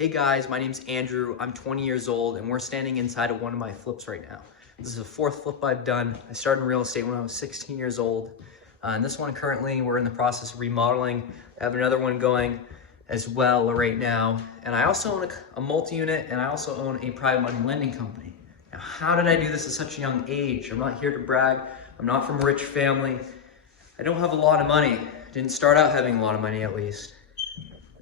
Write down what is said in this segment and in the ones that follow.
Hey guys, my name's Andrew. I'm 20 years old and we're standing inside of one of my flips right now. This is the fourth flip I've done. I started in real estate when I was 16 years old. And this one currently we're in the process of remodeling. I have another one going as well right now. And I also own a multi-unit and I also own a private money lending company. Now, how did I do this at such a young age? I'm not here to brag. I'm not from a rich family. I don't have a lot of money. Didn't start out having a lot of money at least.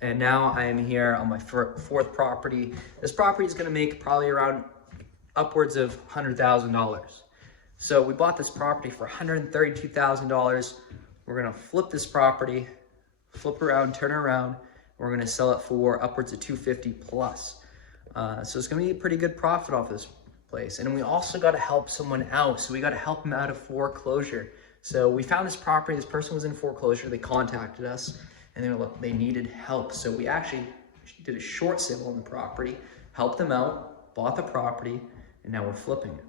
And now I am here on my fourth property. This property is gonna make probably around upwards of $100,000. So we bought this property for $132,000. We're gonna flip this property, flip around, turn around. We're gonna sell it for upwards of $250 plus. So it's gonna be a pretty good profit off this place. And we also gotta help someone out. So we gotta help them out of foreclosure. So we found this property, this person was in foreclosure, they contacted us. And they needed help. So we actually did a short sale on the property, helped them out, bought the property, and now we're flipping it.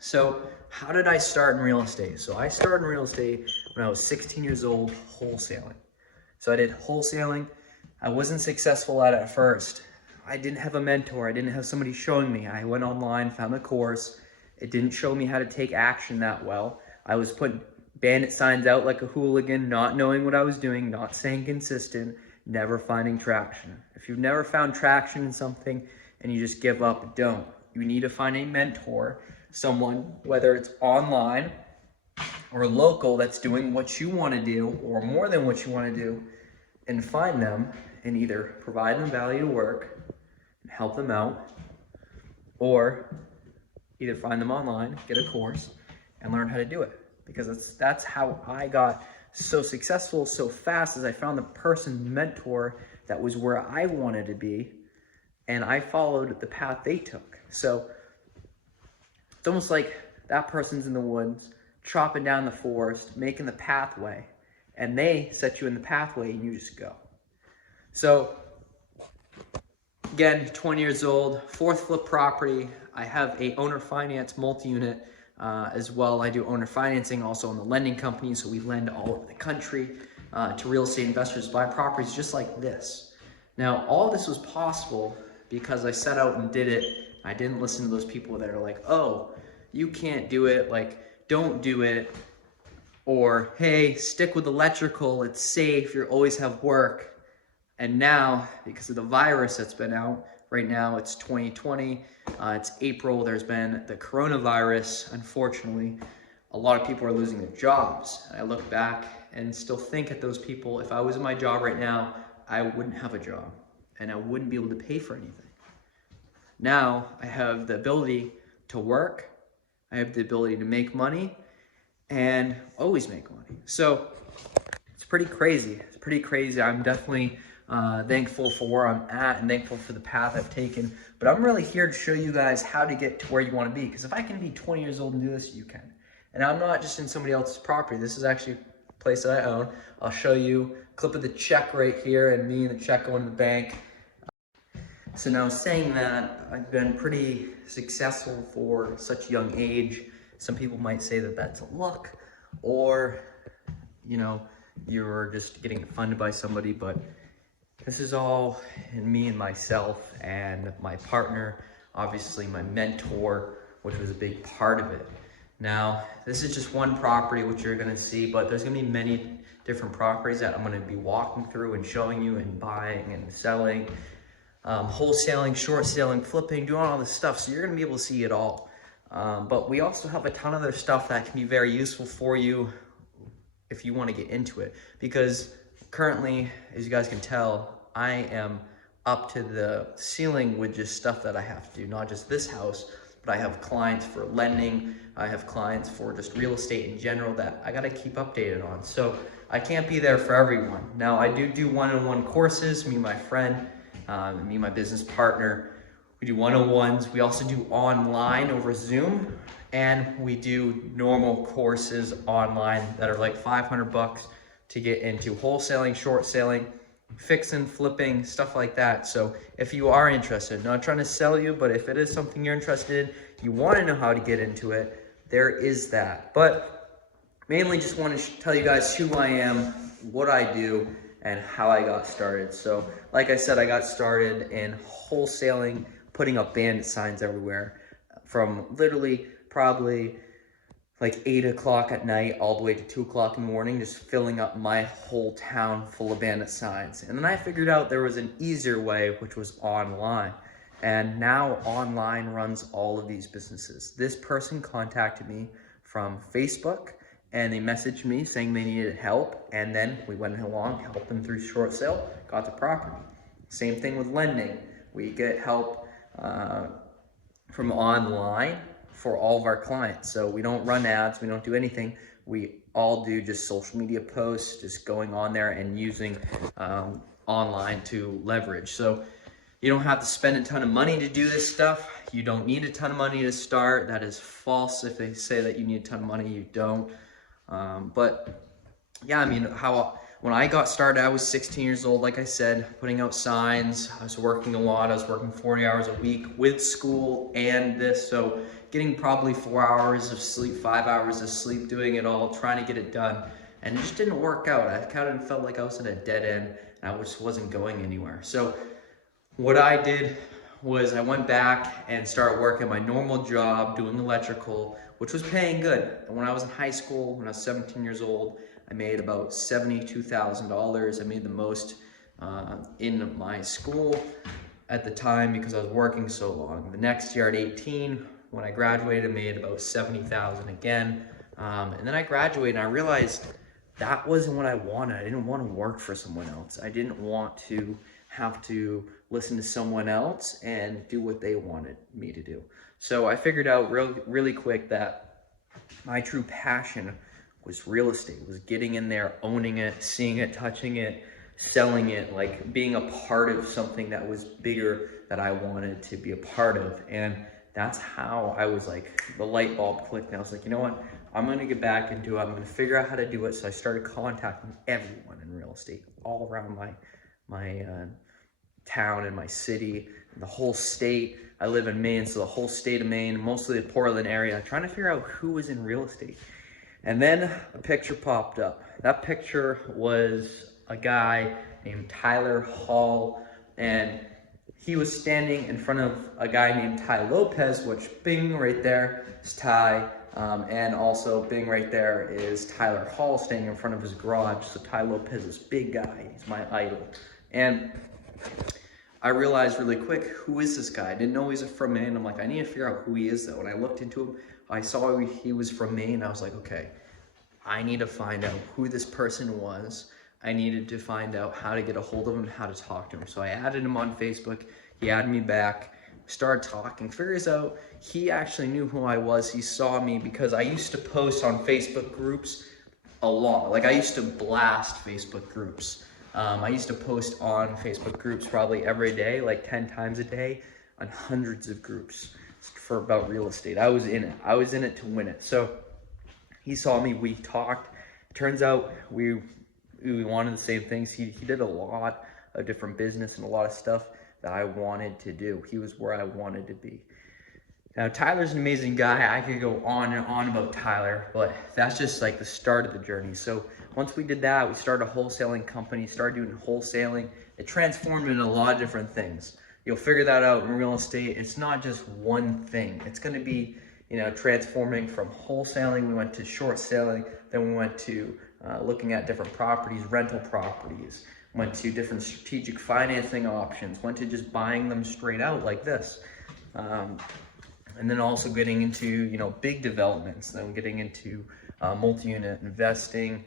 So how did I start in real estate? So I started in real estate when I was 16 years old, wholesaling. So I did wholesaling. I wasn't successful at it at first. I didn't have a mentor. I didn't have somebody showing me. I went online, found a course. It didn't show me how to take action that well. I was putting bandit signs out like a hooligan, not knowing what I was doing, not staying consistent, never finding traction. If you've never found traction in something and you just give up, don't. You need to find a mentor, someone, whether it's online or local, that's doing what you want to do or more than what you want to do, and find them and either provide them value work and help them out, or either find them online, get a course, and learn how to do it. Because that's how I got so successful so fast, as I found the person, mentor, that was where I wanted to be, and I followed the path they took. So it's almost like that person's in the woods, chopping down the forest, making the pathway, and they set you in the pathway and you just go. So again, 20 years old, fourth flip property. I have a owner finance multi-unit as well. I do owner financing also on the lending company, so we lend all over the country to real estate investors to buy properties just like this. Now, all this was possible because I set out and did it. I didn't listen to those people that are like, oh, you can't do it, like, don't do it, or hey, stick with electrical, it's safe, you always have work. And now, because of the virus that's been out, right now it's 2020, it's April, there's been the coronavirus. Unfortunately, a lot of people are losing their jobs. I look back and still think at those people. If I was in my job right now, I wouldn't have a job and I wouldn't be able to pay for anything. Now I have the ability to work, I have the ability to make money and always make money. So it's pretty crazy. It's pretty crazy. I'm definitely thankful for where I'm at and thankful for the path I've taken. But I'm really here to show you guys how to get to where you want to be. Because if I can be 20 years old and do this, you can. And I'm not just in somebody else's property. This is actually a place that I own. I'll show you a clip of the check right here and me and the check going to the bank. So now saying that, I've been pretty successful for such a young age. Some people might say that that's luck, or, you know, you're just getting funded by somebody, but this is all in me and myself and my partner, obviously my mentor, which was a big part of it. Now, this is just one property which you're gonna see, but there's gonna be many different properties that I'm gonna be walking through and showing you and buying and selling, wholesaling, short selling, flipping, doing all this stuff. So you're gonna be able to see it all. But we also have a ton of other stuff that can be very useful for you if you wanna get into it. Because currently, as you guys can tell, I am up to the ceiling with just stuff that I have to do, not just this house, but I have clients for lending, I have clients for just real estate in general that I gotta keep updated on. So I can't be there for everyone. Now I do one-on-one courses, me and my friend, me and my business partner, we do one-on-ones. We also do online over Zoom, and we do normal courses online that are like 500 bucks to get into wholesaling, short selling, fixing, flipping, stuff like that. So if you are interested, not trying to sell you, but if it is something you're interested in, you want to know how to get into it, there is that. But mainly just want to tell you guys who I am, what I do, and how I got started. So like I said, I got started in wholesaling, putting up bandit signs everywhere, from literally probably like 8 o'clock at night all the way to 2 o'clock in the morning, just filling up my whole town full of bandit signs. And then I figured out there was an easier way, which was online. And now online runs all of these businesses. This person contacted me from Facebook, and they messaged me saying they needed help. And then we went along, helped them through short sale, got the property. Same thing with lending. We get help from online for all of our clients. So we don't run ads, we don't do anything. We all do just social media posts, just going on there and using online to leverage. So you don't have to spend a ton of money to do this stuff. You don't need a ton of money to start. That is false if they say that you need a ton of money, you don't. But yeah, I mean, when I got started, I was 16 years old, like I said, putting out signs. I was working a lot. I was working 40 hours a week with school and this. So getting probably 4 hours of sleep, 5 hours of sleep, doing it all, trying to get it done. And it just didn't work out. I kind of felt like I was at a dead end and I just wasn't going anywhere. So what I did was I went back and started working my normal job, doing electrical, which was paying good. And when I was in high school, when I was 17 years old, I made about $72,000. I made the most in my school at the time because I was working so long. The next year at 18, when I graduated, I made about $70,000 again. And then I graduated and I realized that wasn't what I wanted. I didn't want to work for someone else. I didn't want to have to listen to someone else and do what they wanted me to do. So I figured out really quick that my true passion was real estate, was getting in there, owning it, seeing it, touching it, selling it, like being a part of something that was bigger that I wanted to be a part of. And that's how I was like, the light bulb clicked and I was like, you know what? I'm gonna get back into it. I'm gonna figure out how to do it. So I started contacting everyone in real estate all around my town and my city, and the whole state. I live in Maine, so the whole state of Maine, mostly the Portland area, trying to figure out who was in real estate. And then a picture popped up. That picture was a guy named Tyler Hall, and he was standing in front of a guy named Ty Lopez, which bing, right there is Ty. And also bing, right there is Tyler Hall standing in front of his garage. So Ty Lopez is big guy, he's my idol. And I realized really quick, who is this guy? I didn't know he was from Maine. I'm like, I need to figure out who he is though. And I looked into him, I saw he was from Maine. I was like, okay, I need to find out who this person was. I needed to find out how to get a hold of him, how to talk to him. So I added him on Facebook. He added me back, started talking, figures out he actually knew who I was. He saw me because I used to post on Facebook groups a lot. Like I used to blast Facebook groups. I used to post on Facebook groups probably every day, like 10 times a day, on hundreds of groups for about real estate. I was in it. I was in it to win it. So he saw me, we talked. Turns out we wanted the same things. He did a lot of different business and a lot of stuff that I wanted to do. He was where I wanted to be. Now, Tyler's an amazing guy. I could go on and on about Tyler, but that's just like the start of the journey. So once we did that, we started a wholesaling company, started doing wholesaling. It transformed into a lot of different things. You'll figure that out in real estate. It's not just one thing. It's gonna be, transforming from wholesaling. We went to short selling, then we went to looking at different properties, rental properties, went to different strategic financing options, went to just buying them straight out like this. And then also getting into, big developments, then getting into multi-unit investing,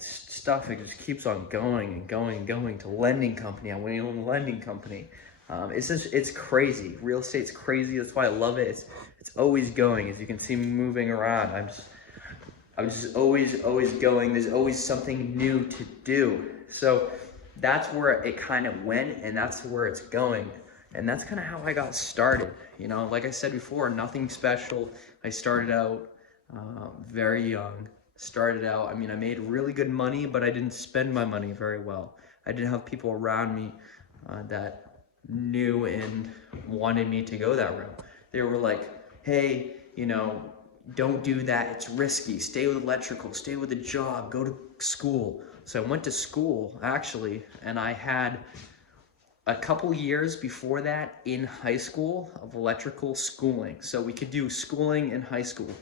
stuff. It just keeps on going and going and going to lending company. I went to a lending company. It's crazy. Real estate's crazy. That's why I love it. It's always going. As you can see me moving around, I'm just always going. There's always something new to do. So that's where it kind of went, and that's where it's going. And that's kind of how I got started. Like I said before, nothing special. I started out very young. I made really good money, but I didn't spend my money very well. I didn't have people around me that knew and wanted me to go that route. They were like, hey, don't do that. It's risky. Stay with electrical. Stay with a job. Go to school. So I went to school actually, and I had a couple years before that in high school of electrical schooling. So we could do schooling in high school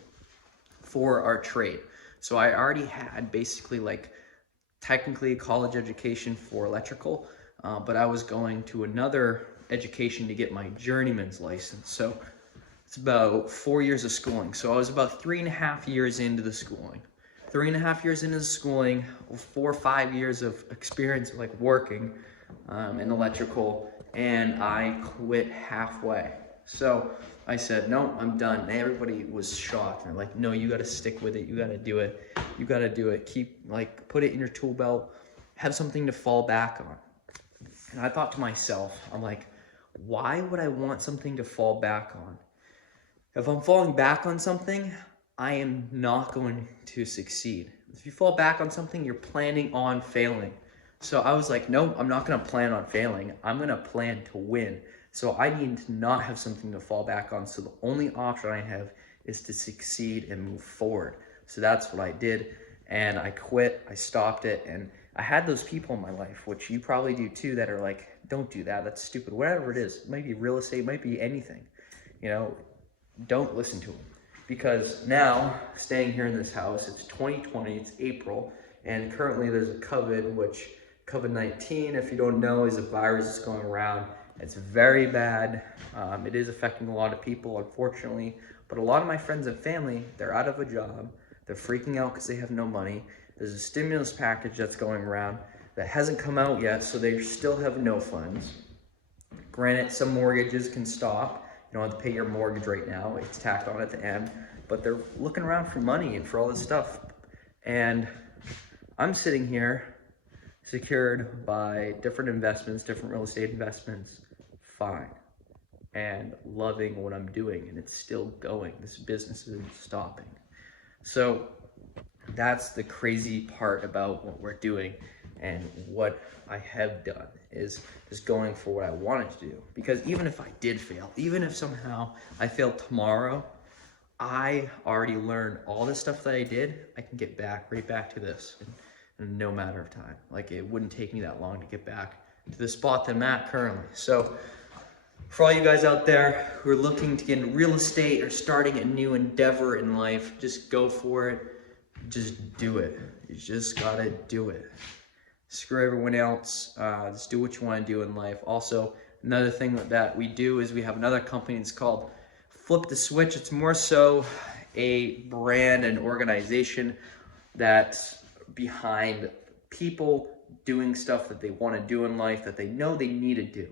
for our trade. So I already had basically like technically a college education for electrical, but I was going to another education to get my journeyman's license. So it's about 4 years of schooling. So I was about 3.5 years into the schooling. 3.5 years into the schooling, 4 or 5 years of experience like working in electrical, and I quit halfway. So I said, no, I'm done. And everybody was shocked. They're like, no, you got to stick with it. You got to do it. You got to do it. Keep, like, put it in your tool belt. Have something to fall back on. And I thought to myself, I'm like, why would I want something to fall back on? If I'm falling back on something, I am not going to succeed. If you fall back on something, you're planning on failing. So I was like, no, I'm not going to plan on failing. I'm going to plan to win. So I need to not have something to fall back on. So the only option I have is to succeed and move forward. So that's what I did. And I quit. I stopped it. And I had those people in my life, which you probably do too, that are like, don't do that. That's stupid. Whatever it is. It might be real estate. It might be anything. You know, don't listen to them. Because now, staying here in this house, it's 2020, it's April, and currently there's a COVID-19, if you don't know, is a virus that's going around. It's very bad. It is affecting a lot of people, unfortunately. But a lot of my friends and family, they're out of a job. They're freaking out because they have no money. There's a stimulus package that's going around that hasn't come out yet, so they still have no funds. Granted, some mortgages can stop. You don't have to pay your mortgage right now. It's tacked on at the end. But they're looking around for money and for all this stuff. And I'm sitting here secured by different investments, different real estate investments, fine, and loving what I'm doing, and it's still going. This business isn't stopping. So that's the crazy part about what we're doing, and what I have done is just going for what I wanted to do. Because even if I did fail, even if somehow I failed tomorrow, I already learned all the stuff that I did. I can get back right back to this in no matter of time. Like, it wouldn't take me that long to get back to the spot that I'm at currently. So for all you guys out there who are looking to get into real estate or starting a new endeavor in life, just go for it. Just do it. You just gotta do it. Screw everyone else. Just do what you want to do in life. Also, another thing that we do is we have another company. It's called Flip the Switch. It's more so a brand and organization that's behind people doing stuff that they want to do in life that they know they need to do,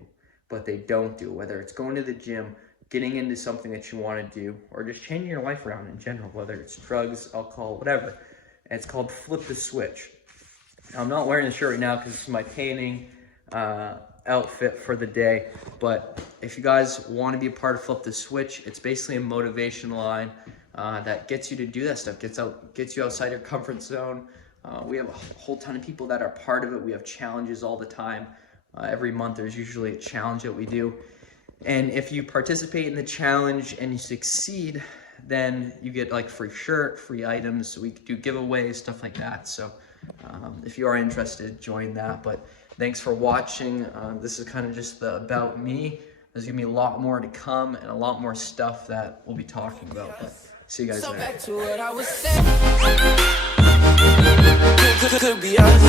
but they don't do. Whether it's going to the gym, getting into something that you want to do, or just changing your life around in general, whether it's drugs, alcohol, whatever. And it's called Flip the Switch. Now, I'm not wearing the shirt right now because it's my painting outfit for the day, but if you guys want to be a part of Flip the Switch, it's basically a motivation line that gets you to do that stuff, gets you outside your comfort zone. We have a whole ton of people that are part of it. We have challenges all the time. Every month there's usually a challenge that we do, and if you participate in the challenge and you succeed, then you get like free shirt, free items. We do giveaways, stuff like that. So if you are interested, join that. But thanks for watching. This is kind of just the about me. There's gonna be a lot more to come and a lot more stuff that we'll be talking about. But see you guys later. Back to what I was saying. Could be us.